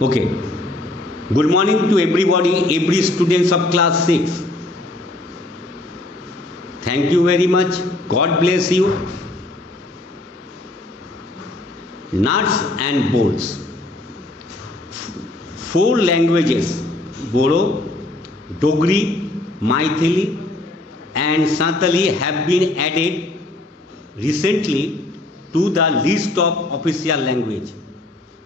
Okay. Good morning to everybody, every students of class 6. Thank you very much. God bless you. Nuts and bolts. Four languages, Boro, Dogri, Maithili and Santali have been added recently to the list of official language.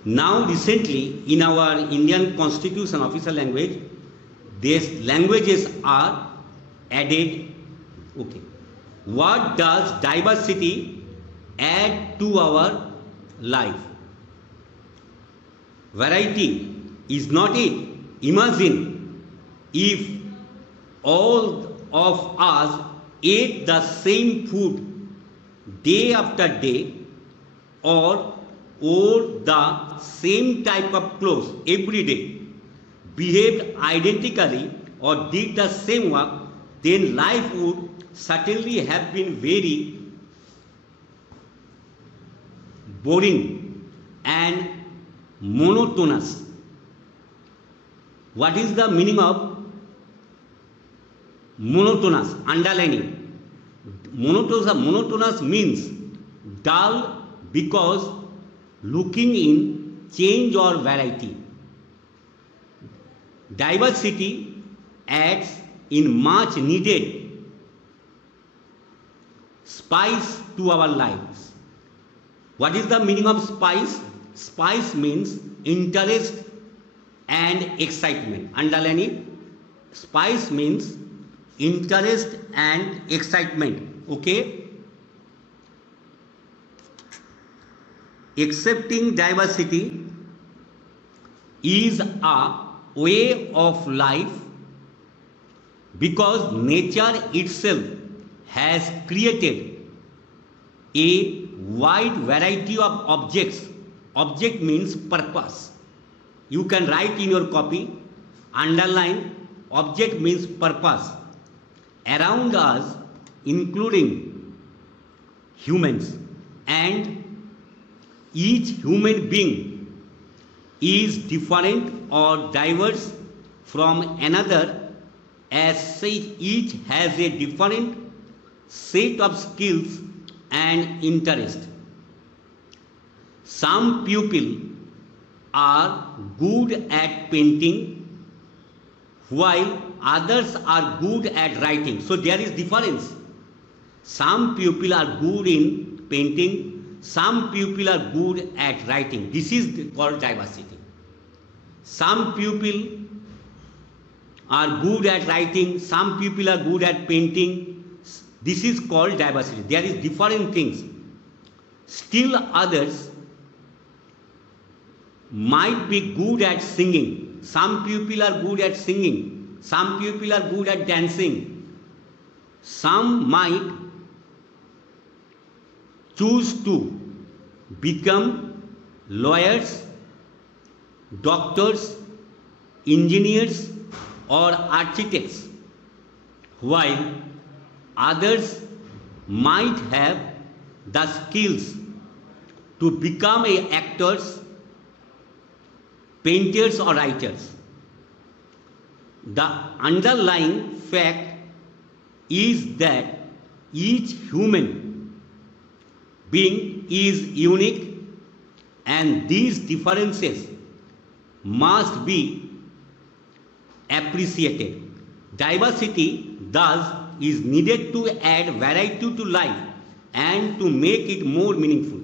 Now recently in our Indian Constitution official language, these languages are added. Okay. What does diversity add to our life? Variety is not it. Imagine if all of us ate the same food day after day or wore the same type of clothes every day, behaved identically or did the same work, then life would certainly have been very boring and monotonous. What is the meaning of monotonous? Underlining. Monotonous means dull because looking in change or variety. Diversity adds in much needed spice to our lives. What is the meaning of spice? Spice means interest and excitement. Underline it. Spice means interest and excitement. Okay? Accepting diversity is a way of life because nature itself has created a wide variety of objects. Object means purpose. You can write in your copy, underline, object means purpose. Around us, including humans, and each human being is different or diverse from another, as such each has a different set of skills and interest. Some people are good at painting while others are good at writing. So there is difference. Some people are good in painting, some people are good at writing. This is called diversity. Some people are good at writing, some people are good at painting. This is called diversity. There is different things. Still others might be good at singing. Some people are good at singing. Some people are good at dancing. Some might choose to become lawyers, doctors, engineers, or architects, while others might have the skills to become actors, painters, or writers. The underlying fact is that each human being is unique, and these differences must be appreciated. Diversity, thus, is needed to add variety to life and to make it more meaningful.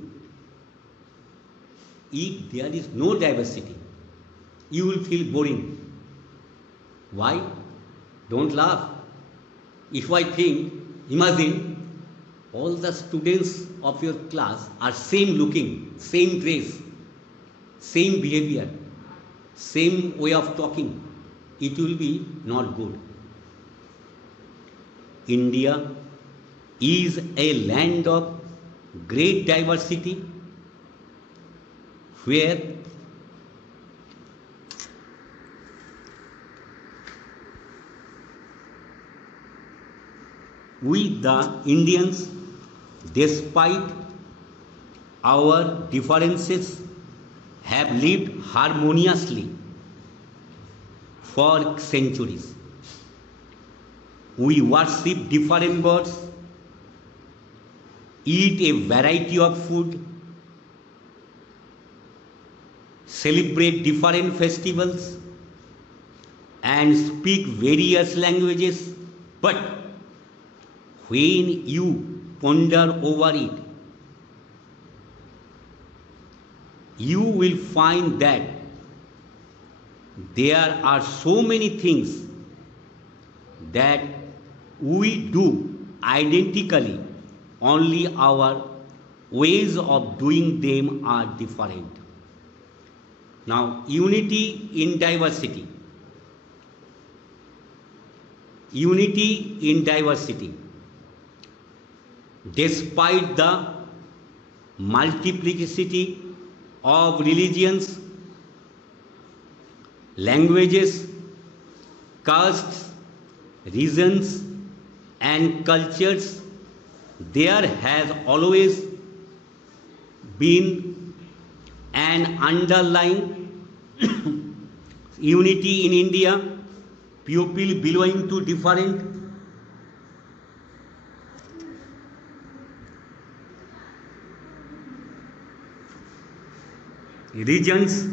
If there is no diversity, you will feel boring. Why? Don't laugh. If I think, imagine all the students of your class are same looking, same dress, same behavior, same way of talking. It will be not good. India is a land of great diversity where we the Indians, despite our differences, have lived harmoniously for centuries. We worship different gods, eat a variety of food, celebrate different festivals, and speak various languages. But when you ponder over it, you will find that there are so many things that we do identically, only our ways of doing them are different. Now, unity in diversity. Unity in diversity. Despite the multiplicity of religions, languages, castes, regions, and cultures, there has always been an underlying unity in India. People belonging to different regions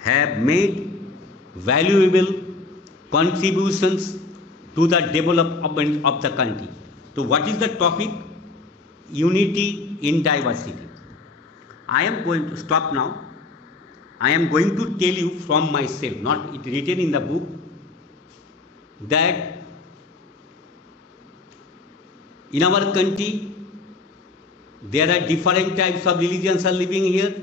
have made valuable contributions to the development of the country. So what is the topic? Unity in diversity. I am going to stop now. I am going to tell you from myself, not it written in the book, that in our country there are different types of religions are living here,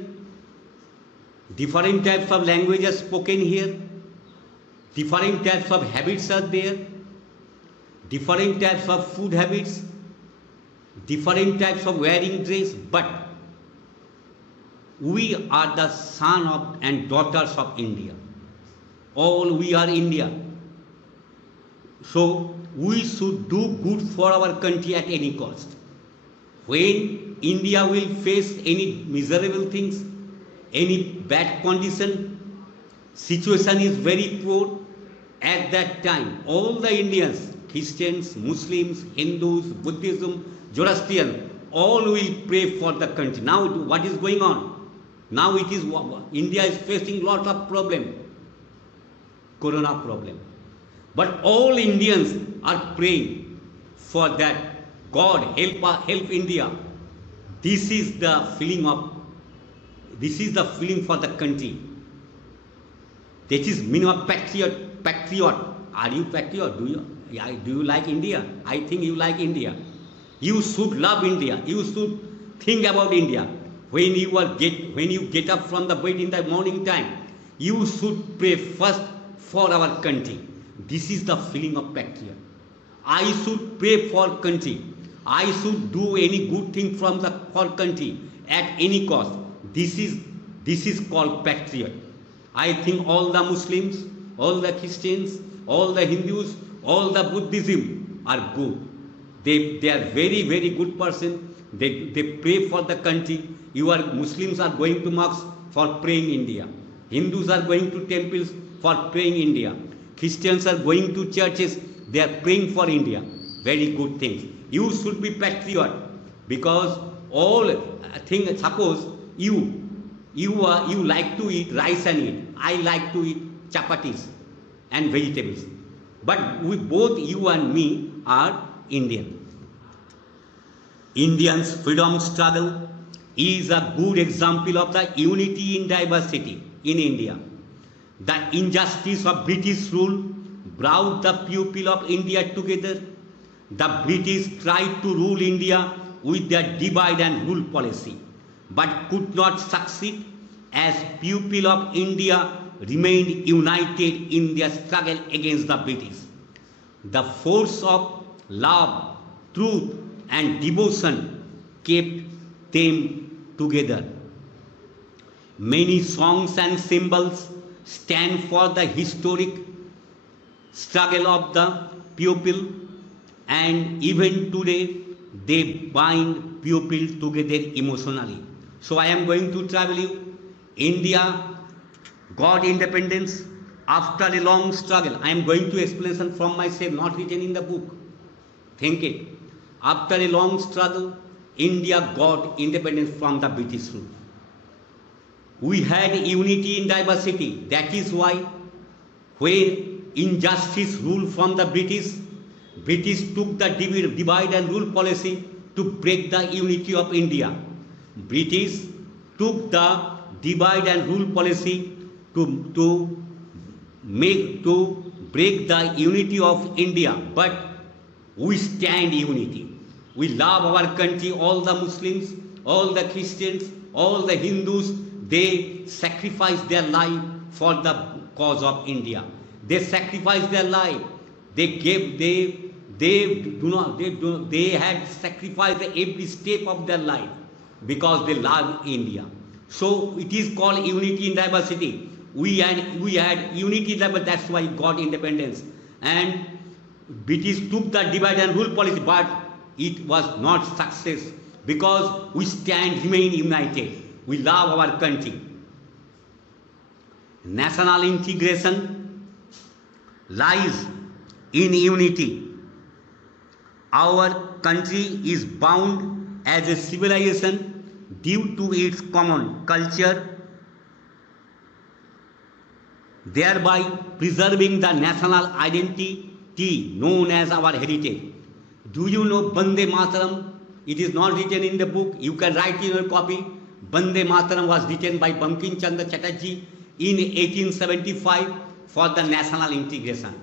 different types of languages spoken here, different types of habits are there, different types of food habits, different types of wearing dress, but we are the son of and daughters of India. All we are India. So we should do good for our country at any cost. When India will face any miserable things, any bad condition, situation is very poor, at that time all the Indians, Christians, Muslims, Hindus, Buddhism, Zoroastrian, all will pray for the country. Now what is going on? Now it is India is facing lot of problem, corona problem. But all Indians are praying for that. God help India. This is the feeling for the country. That is meaning of patriot. Patriot. Are you patriot? Do you like India? I think you like India. You should love India. You should think about India. When you get up from the bed in the morning time, you should pray first for our country. This is the feeling of patriot. I should pray for country. I should do any good thing for country at any cost. This is called patriot. I think all the Muslims, all the Christians, all the Hindus, all the Buddhism are good. They are very, very good person. They pray for the country. Muslims are going to mosques for praying India. Hindus are going to temples for praying India. Christians are going to churches. They are praying for India. Very good things. You should be patriot, because all things. Suppose you like to eat rice and meat. I like to eat chapatis and vegetables. But both you and me are Indian. Indians' freedom struggle is a good example of the unity in diversity in India. The injustice of British rule brought the people of India together. The British tried to rule India with their divide and rule policy, but could not succeed, as people of India remained united in their struggle against the British. The force of love, truth, and devotion kept them together. Many songs and symbols stand for the historic struggle of the people, and even today they bind people together emotionally. So I am going to travel you. India got independence after a long struggle. I am going to explanation from myself, not written in the book. Think it. After a long struggle, India got independence from the British rule. We had unity in diversity. That is why when injustice ruled from the British took the divide and rule policy to break the unity of India. British took the divide and rule policy to break the unity of India. But we stand unity. We love our country. All the Muslims, all the Christians, all the Hindus, they sacrifice their life for the cause of India. They sacrifice their life. They had sacrificed every step of their life because they love India. So it is called unity in diversity. We had unity in diversity. That's why we got independence. And British took the divide and rule policy, but it was not success because we remain united. We love our country. National integration lies in unity. Our country is bound as a civilization due to its common culture, thereby preserving the national identity known as our heritage. Do you know Bande Mataram? It is not written in the book. You can write in your copy. Bande Mataram was written by Bankim Chandra Chatterjee in 1875 for the national integration.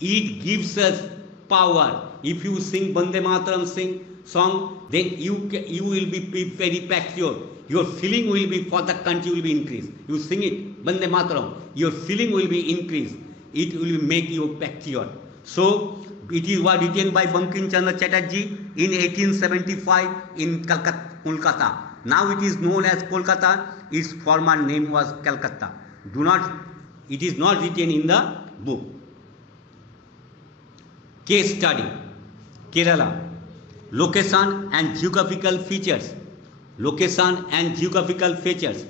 It gives us power. If you sing Bande Mataram song, then you will be very patriotic. Your feeling will be for the country will be increased. You sing it, Bande Mataram, your feeling will be increased. It will make you patriotic. So it is was written by Bankim Chandra Chatterjee in 1875 in Kolkata. Now it is known as Kolkata. Its former name was Calcutta. It is not written in the book. Case study. Kerala. Location and geographical features. Location and geographical features.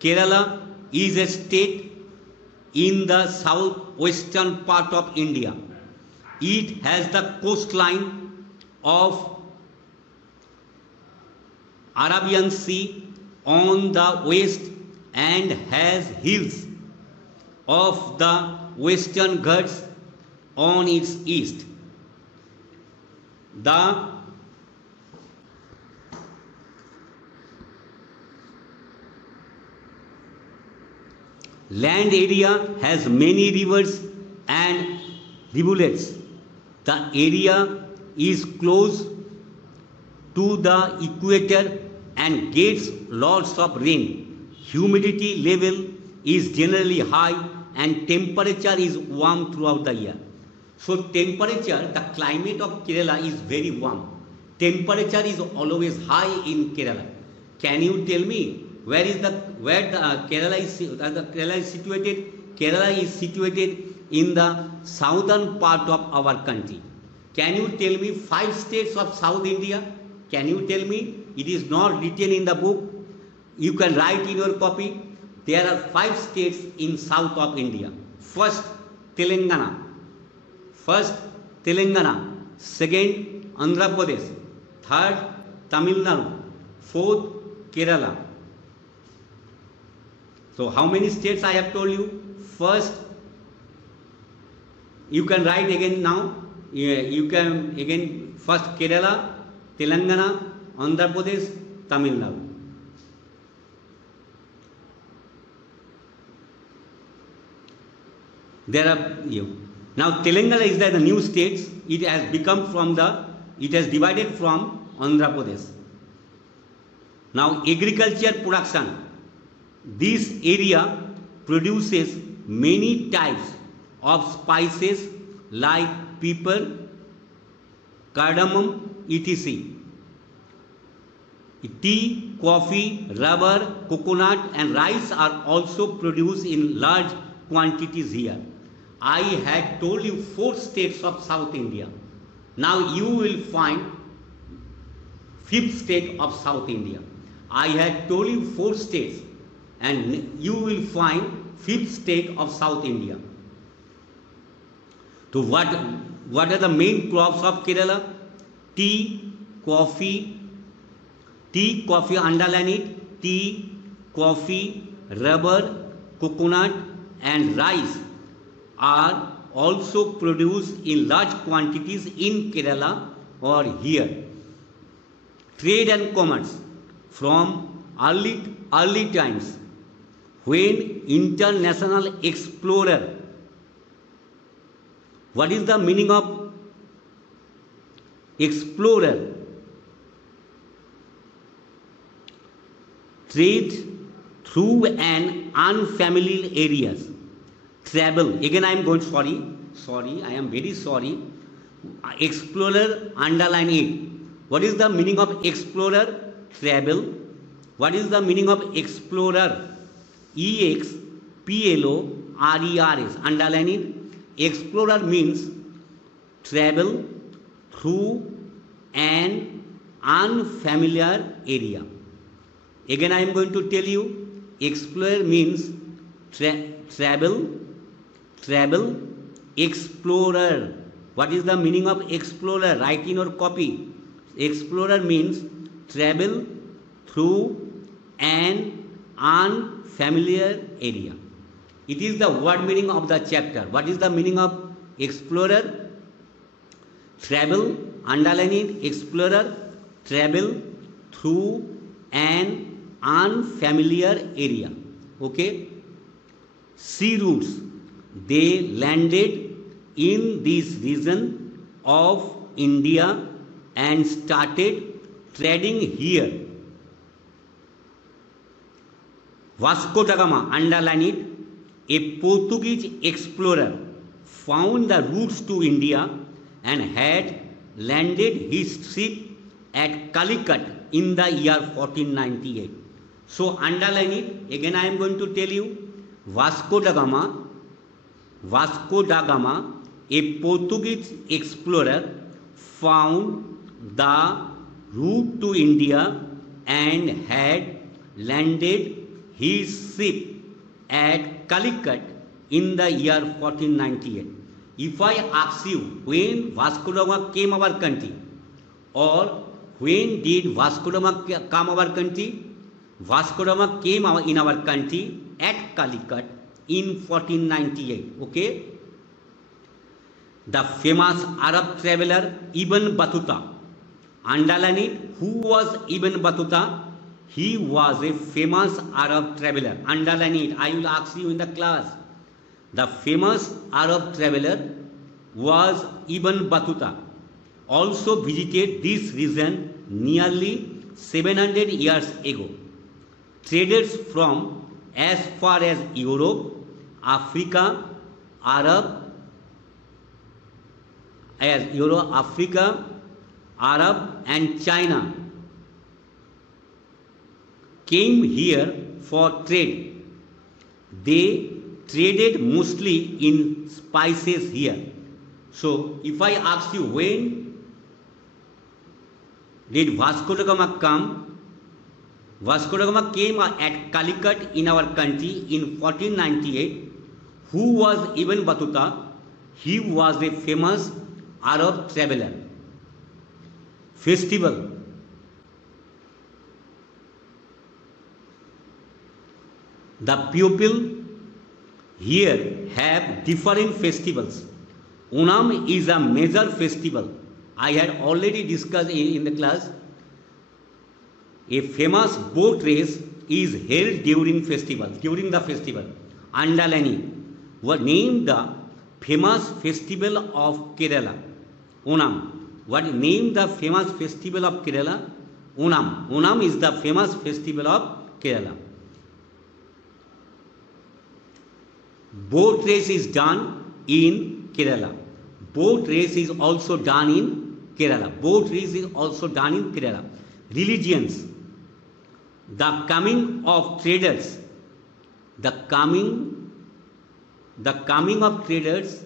Kerala is a state in the southwestern part of India. It has the coastline of Arabian Sea on the west and has hills of the Western Ghats on its east. The land area has many rivers and rivulets. The area is close to the equator and gets lots of rain. Humidity level is generally high and temperature is warm throughout the year. So temperature, the climate of Kerala is very warm. Temperature is always high in Kerala. Can you tell me where Kerala is situated? Kerala is situated in the southern part of our country. Can you tell me 5 states of South India? Can you tell me? It is not written in the book. You can write in your copy. There are 5 states in south of India. First, Telangana. Second, Andhra Pradesh. Third, Tamil Nadu. Fourth, Kerala. So how many states I have told you? First, you can write again now. You can again first Kerala, Telangana, Andhra Pradesh, Tamil Nadu. There are now Telangana is the new states. It has divided from Andhra Pradesh. Now agriculture production. This area produces many types of spices like pepper, cardamom, etc. Tea, coffee, rubber, coconut and rice are also produced in large quantities here. I had told you 4 states of South India. Now you will find fifth state of South India. I had told you 4 states, and you will find fifth state of South India. So what are the main crops of Kerala? Tea, coffee, underline it, tea, coffee, rubber, coconut and rice are also produced in large quantities in Kerala or here. Trade and commerce from early times, when international explorer, what is the meaning of explorer? Trade through an unfamiliar areas. Travel, again I am going, sorry, I am very sorry. Explorer, underline it. What is the meaning of explorer? Travel. What is the meaning of explorer? EXPLORERS, underline it. Explorer means travel through an unfamiliar area. Again I am going to tell you, explorer means travel, explorer. What is the meaning of explorer? Write in or copy. Explorer means travel through an unfamiliar area. It is the word meaning of the chapter. What is the meaning of explorer? Travel, underline it, explorer, travel through an unfamiliar area. Okay? Sea routes, they landed in this region of India and started trading here. Vasco da Gama, underline it, a Portuguese explorer found the routes to India and had landed his ship at Calicut in the year 1498. So underline it. Again I am going to tell you, Vasco da Gama, a Portuguese explorer, found the route to India and had landed his ship at Calicut in the year 1498. If I ask you when Vasco da Gama came our country, or when did Vasco da Gama come our country? Vasco da Gama came in our country at Calicut in 1498. Okay? The famous Arab traveler Ibn Battuta. Underline it. Who was Ibn Battuta? He was a famous Arab traveler. Underline it. I will ask you in the class. The famous Arab traveler was Ibn Battuta. Also visited this region nearly 700 years ago. Traders from as far as Europe, Africa, Arab and China came here for trade. They traded mostly in spices here. So if I ask you when did Vasco da Gama come? Vasco da Gama came at Calicut in our country in 1498. Who was Ibn Battuta? He was a famous Arab traveler. Festival. The people here have different festivals. Onam is a major festival. I had already discussed in the class. A famous boat race is held during the festival. Underlining. What named the famous festival of Kerala? Onam. What named the famous festival of Kerala? Onam. Onam is the famous festival of Kerala. Boat race is done in Kerala. Boat race is also done in Kerala. Boat race is also done in Kerala. Religions. The coming of traders. The coming of traders.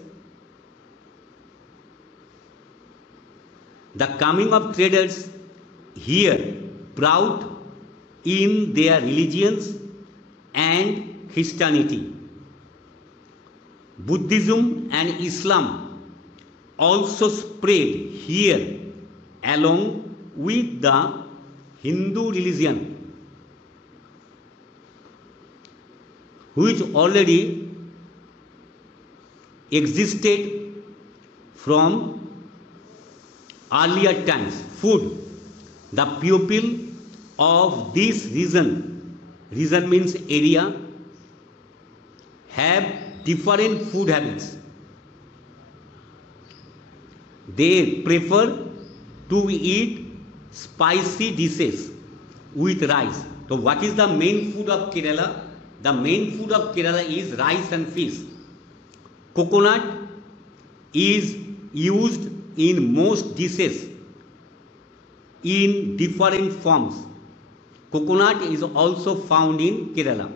The coming of traders here proud in their religions and Christianity. Buddhism and Islam also spread here along with the Hindu religion, which already existed from earlier times. Food. The people of this region means area, have different food habits. They prefer to eat spicy dishes with rice. So what is the main food of Kerala? The main food of Kerala is rice and fish. Coconut is used in most dishes in different forms. Coconut is also found in Kerala.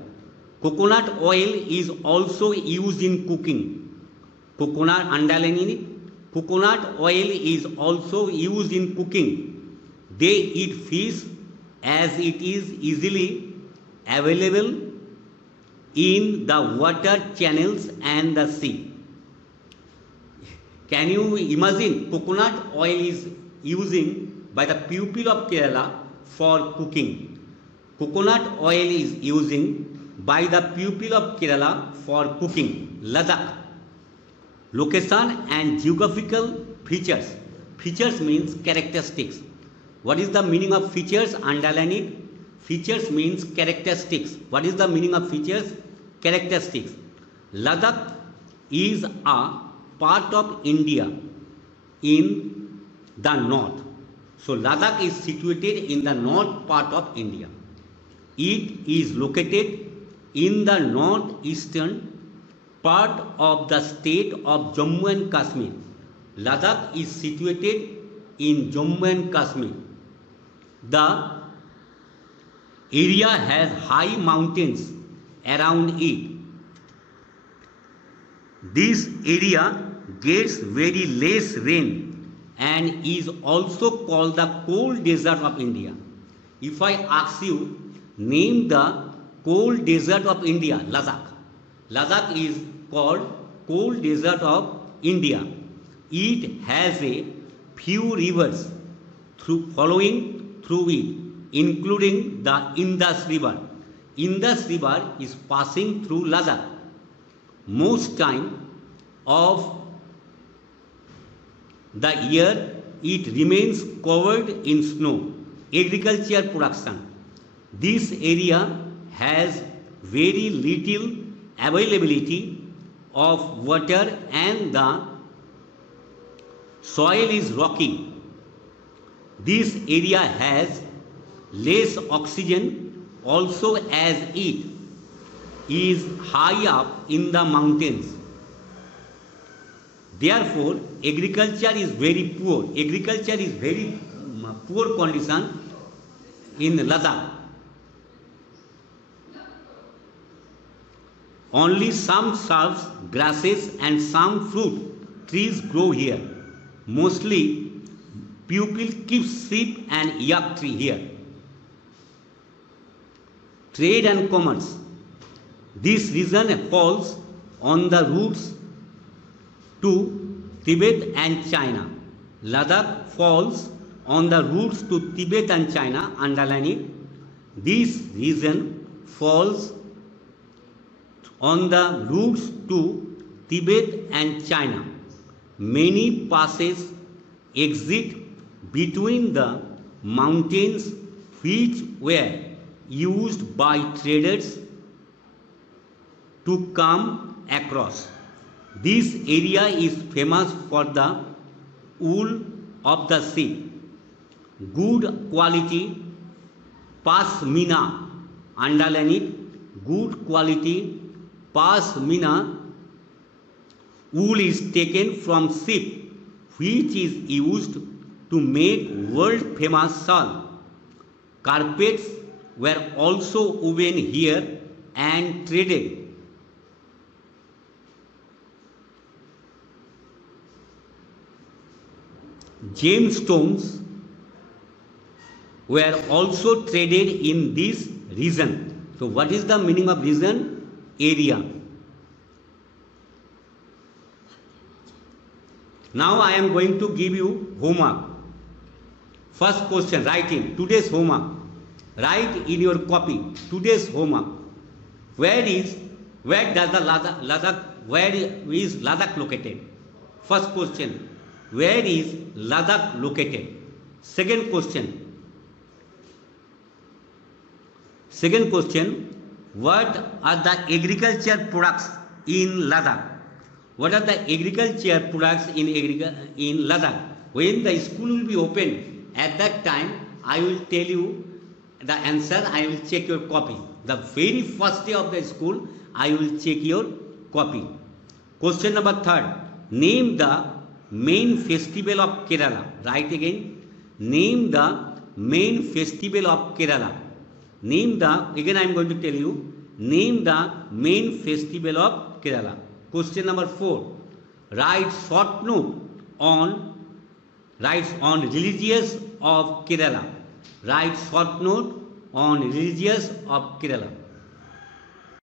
Coconut oil is also used in cooking. Coconut, underline in it. Coconut oil is also used in cooking. They eat fish as it is easily available in the water channels and the sea. Can you imagine? Coconut oil is using by the people of Kerala for cooking. Coconut oil is using by the people of Kerala for cooking. Ladakh. Location and geographical features. Features means characteristics. What is the meaning of features? Underline it. Features means characteristics. What is the meaning of features? Characteristics. Ladakh is a part of India in the north. So Ladakh is situated in the north part of India. It is located in the northeastern part of the state of Jammu and Kashmir. Ladakh is situated in Jammu and Kashmir. The area has high mountains around it. This area gets very less rain and is also called the cold desert of India. If I ask you, name the cold desert of India, Ladakh. Ladakh is called cold desert of India. It has a few rivers flowing through it, including the Indus River. Indus River is passing through Ladakh. Most time of the year it remains covered in snow. Agriculture production. This area has very little availability of water and the soil is rocky. This area has less oxygen also as it is high up in the mountains. Therefore, agriculture is very poor. Agriculture is very poor condition in Ladakh. Only some shrubs, grasses and some fruit trees grow here. Mostly people keep sheep and yak tree here. Trade and commerce. This region falls on the routes to Tibet and China. Ladakh falls on the routes to Tibet and China. Underline it. This region falls on the routes to Tibet and China. Many passes exist between the mountains which were used by traders to come across. This area is famous for the wool of the sheep. Good quality pashmina. Underline it. Good quality pashmina wool is taken from sheep, which is used to make world famous shawl. Carpets were also woven here and traded. Gemstones were also traded in this region. So what is the meaning of region? Area. Now I am going to give you homework. First question, writing. Today's homework. Write in your copy today's homework. Where is Ladakh located? First question, where is Ladakh located? Second question, what are the agriculture products in Ladakh? What are the agriculture products in Ladakh? When the school will be open, at that time I will tell you the answer. I will check your copy. The very first day of the school, I will check your copy. Question number 3. Name the main festival of Kerala. Write again. Name the main festival of Kerala. Again I am going to tell you. Name the main festival of Kerala. Question number 4. Write short note on religious of Kerala. Write short note on religious of Kerala.